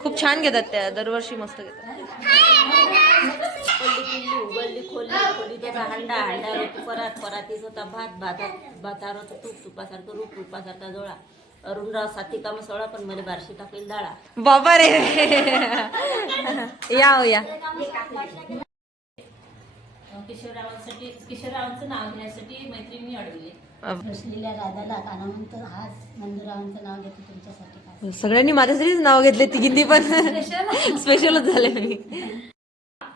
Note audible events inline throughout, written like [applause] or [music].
खूप छान घेतात त्या दरवर्षी मस्त घेतात. उघडली खोली खोली त्याचा हांडा हांडा रोटी परात परातीत होता भात भातात भातावर होतं तूप तुपासारखं रूप तुपासारखा जोळा अरुणराव साथी काम सोळा पण मला बारशी टाकली डाळा बाबा रे. या हो या. किशोररावांसाठी किशोररावांचं नाव घेण्यासाठी मैत्रिणी अडवले. असलेल्या राधाला कानामंत हाच नंदुरावांचं नाव घेतो तुमच्यासाठी. सगळ्यांनी माझ्यासाठीच नाव घेतले तिघींनी पण. स्पेशलच झाले मी.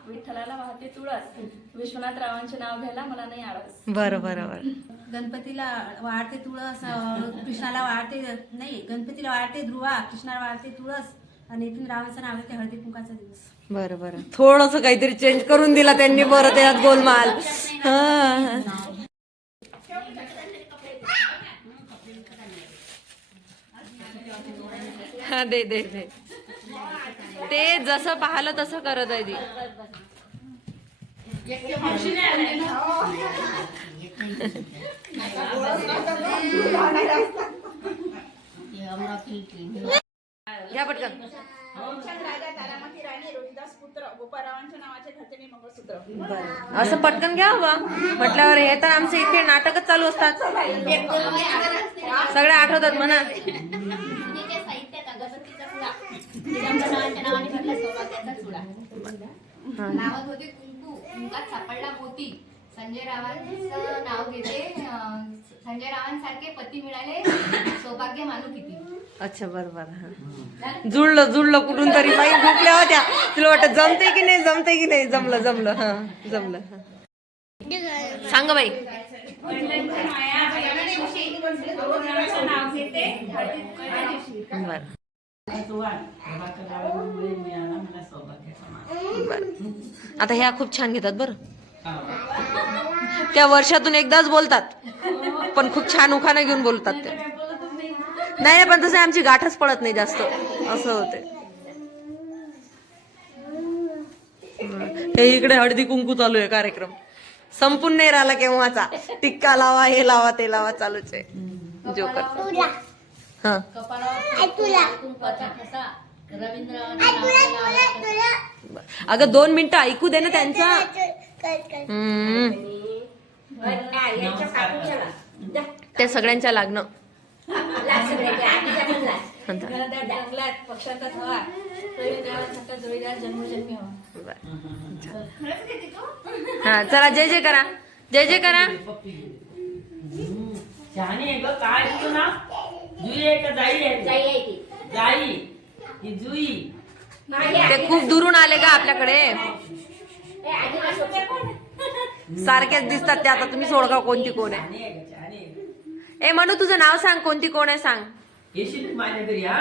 विठ्ठलाला वाहते तुळस. विश्वनाथ रावांचे नाव घ्यायला मला नाही आळस बरं बरं बरं. गणपतीला वाढते तुळस कृष्णाला वाढते नाही गणपतीला वाढते ध्रुवा कृष्णाला वाढते तुळस आणि इथून रावांचं नाव येते हळदी कुंकाचा दिवस. बरं बरं. थोडस काहीतरी चेंज करून दिला त्यांनी बरं त्यात गोलमाल. [laughs] हा. हा दे दे. दे ते जसं पाहिलं तसं करत आहे ती. घ्या पटकन. असं पटकन घ्या बा. म्हटल्यावर हे तर आमचे इथे नाटकच चालू असतात. सगळे आठवतात म्हणा. नावात होते कुंकू कुंकात सापडला मोती संजय रावांचं नाव घेते संजय रावांसारखे पती मिळाले सौभाग्य मानू किती अच्छा बरोबर हा. जुळलं जुळलं कुठून तरी. बाई झोपल्या होत्या. तुला वाटत जमते की नाही? जमते की नाही? जमलं जमलं हा जमलं हा. सांग बाई. बरं बरं. आता ह्या खूप छान घेतात बरं. त्या वर्षातून एकदाच बोलतात. पण खूप छान उखाणं घेऊन बोलतात ते नाही पण तसं आमची गाठच पडत नाही जास्त. असं होते हे इकडे हळदी कुंकू चालू आहे कार्यक्रम. संपून नाही राहिला केव्हाचा. टिक्का लावा हे लावा ते लावा चालूच आहे. जोकर. हा. अगं दोन मिनिटं ऐकू दे ना त्यांचा. हम्म. त्या सगळ्यांच्या लागणं. हा चला जय जय करा. जय जय करा. जुई जाई. ही जुई. ते खूप दुरून आले का आपल्याकडे. सारखेच दिसतात ते आता तुम्ही सोडगा कोणती कोण आहे? ए म्हणू तुझं नाव सांग कोणती कोण आहे सांग. येशील माझ्या घरी हा?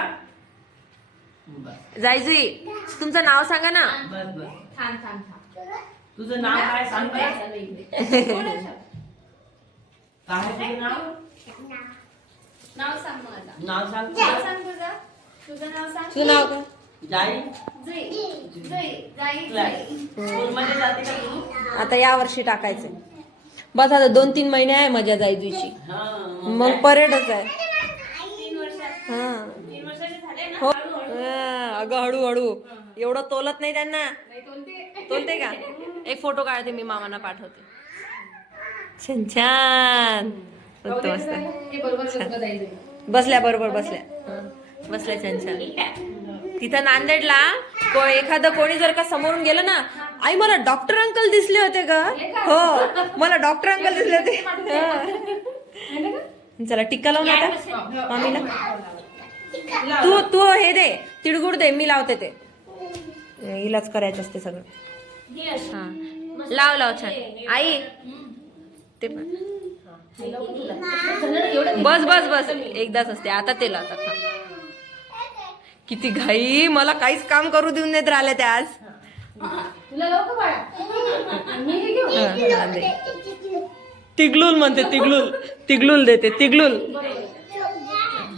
बस. जायजुई तुमचं नाव सांगा ना. बस बस. तुझं नाव काय सांग बरं. [laughs] काय तुझं नाव? नाव सांग नाव सांग नाव सांग तुझं. तुझं नाव सांग. तुझं नाव काय? जाई. जुई जुई जाई. क्लास स्कूलमध्ये जाते का तू? आता या वर्षी टाकायचे बस आता दोन तीन महिने आहे मजा जायजुईची हा मग परेडच आहे. तीन वर्षात. हा. तीन वर्षाचे झाले ना? हो. हा, अगं हळूहळू. एवढं तोलत नाही त्यांना. तोलते. का? एक फोटो काढते मी मामांना पाठवते. छान छान. मस्त. मस्त बसल्या बरोबर बसल्या. बसल्या छान तिथं नांदेडला को एखादं कोणी जर का समोरून गेलं ना आई मला डॉक्टर अंकल दिसले होते का हो मला डॉक्टर अंकल दिसले होते. हं. चला टिक्का लावून आता. मामीला तू तू हे दे तिळगुळ दे मी लावते ते. इलाज करायचं असते सगळं. हा. लाव लाव छान. आई. ते पण. बस बस बस. एकदाच असते. आता ते लावतात. किती घाई मला काहीच काम करू देऊन देत राहिले ते आज. तिगलुल म्हणते तिगलुल. तिगलुल देते तिगलुल.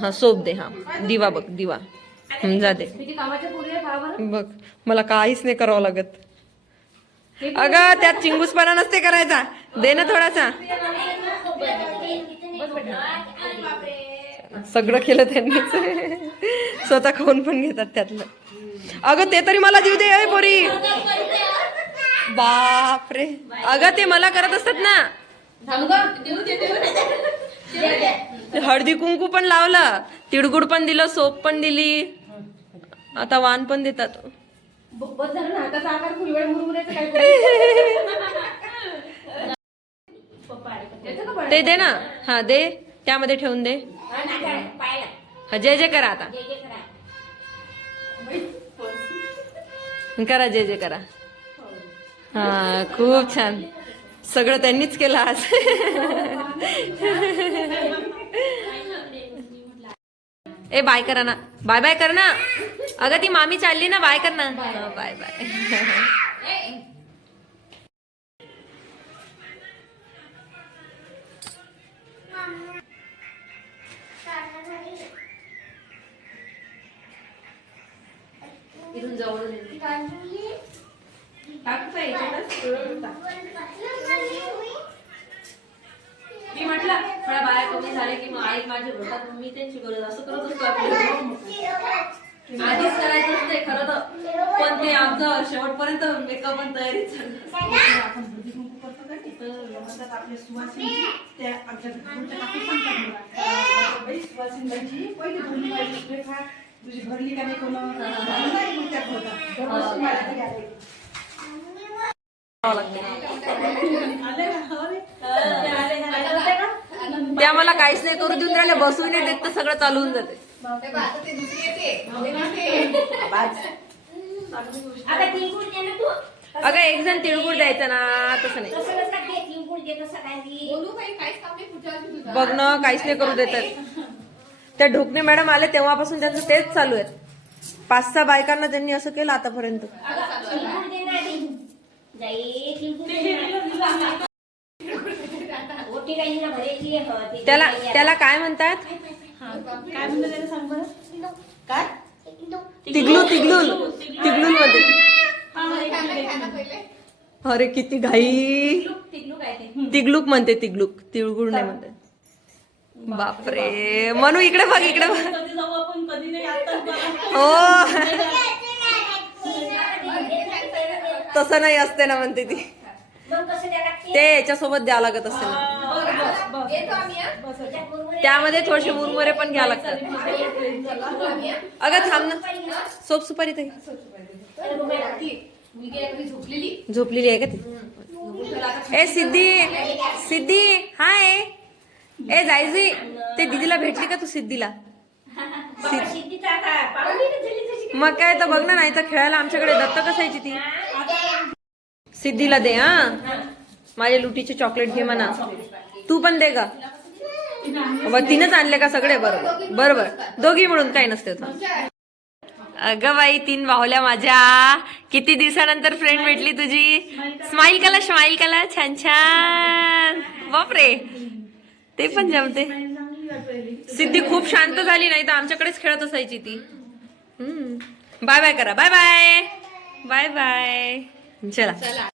हा सोप दे हा. दिवा बघ दिवा. जा दे. किती कामाच्या पुढे आहे पहा बरं. बघ मला काहीच नाही करावं लागत. अगं त्यात चिंगूसपणा नसते करायचा. दे ना थोडासा. सगळं केलं त्यांनीच. स्वतः खाऊन पण घेतात त्यातलं. अगं ते तरी मला देऊ दे अय पोरी. बापरे. अगं ते मला करत असतात ना. हळदी कुंकू पण लावला तिळगुळ पण दिलं सोप पण दिली. आता वाण पण देतात. ते दे ना. हा दे. त्यामध्ये ठेवून दे. हा जय जय करा आता. करा जे जे करा. हा खूप छान. सगळं त्यांनीच केलं आज. ए बाय करा ना. बाय बाय कर ना. अगं ती मामी चालली ना बाय कर ना. Bye bye. इथून जवळ मी म्हटलं थोड्या बाया कमी झाले की मग आई माझ्या होतात मी त्यांची गरज असं करत असतो आधीच करायचं असते खरं तर पण ते आमचं शेवटपर्यंत मेकअप पण तयारी आपण करतो का आपले सुवासिनी त्या आमच्या पहिली तुझी भरली का नाही कोण त्या मला काहीच नाही करू देऊन राहिले बसून नाही देत तर सगळं चालू होऊन जाते. येते अगं एक जण तिळगुळ द्यायचा ना तसं नाही. बघ ना काहीच नाही करू देतात त्या ढोकणे मॅडम आले तेव्हापासून त्यांचं तेच चालू आहे. पाच सहा बायकांना त्यांनी असं केलं आतापर्यंत. त्याला त्याला काय म्हणतात? काय म्हणलं त्याला सांग बरं तिगलू तिगलूल तिगलूल मध्ये अरे किती घाई. तिळगुळ तिगलूक म्हणते तिगलूक. तिळगुळ नाही म्हणते. बापरे. म्हणू इकडे बघ इकडे बघ. हो. तसं नाही असते ना म्हणते ती. ते याच्यासोबत द्यावं लागत असते ना त्यामध्ये थोडेसे मुरमुरे पण घ्यावं लागतात. अगं थांब ना. सोप सुपारी ती झोपलेली आहे का ती? ए सिद्धी. सिद्धी हाय. ए जायजी ते दीदीला भेटली का तू सिद्धीला बाबा सिद्धीचा आता पाहुणे झाली तशी मग काय तर बघ ना नाही तर खेळायला आमच्याकडे दत्त कसायची ती. सिद्धीला दे हा. माझ्या लुटीचे चॉकलेट घे म्हणा. तू पण दे गा. तिनंच आणले का सगळे? बरोबर. बरोबर. दोघी मिळून काही नसते होतं. अगं बाई तीन बाहुल्या माझ्या. किती दिवसानंतर फ्रेंड भेटली तुझी. स्माईल कला स्माईल कला. छान छान. बापरे. ते पण जमते. सिद्धी खूप शांत झाली नाही तर आमच्याकडेच खेळत असायची ती. बाय बाय करा. बाय बाय बाय बाय चला.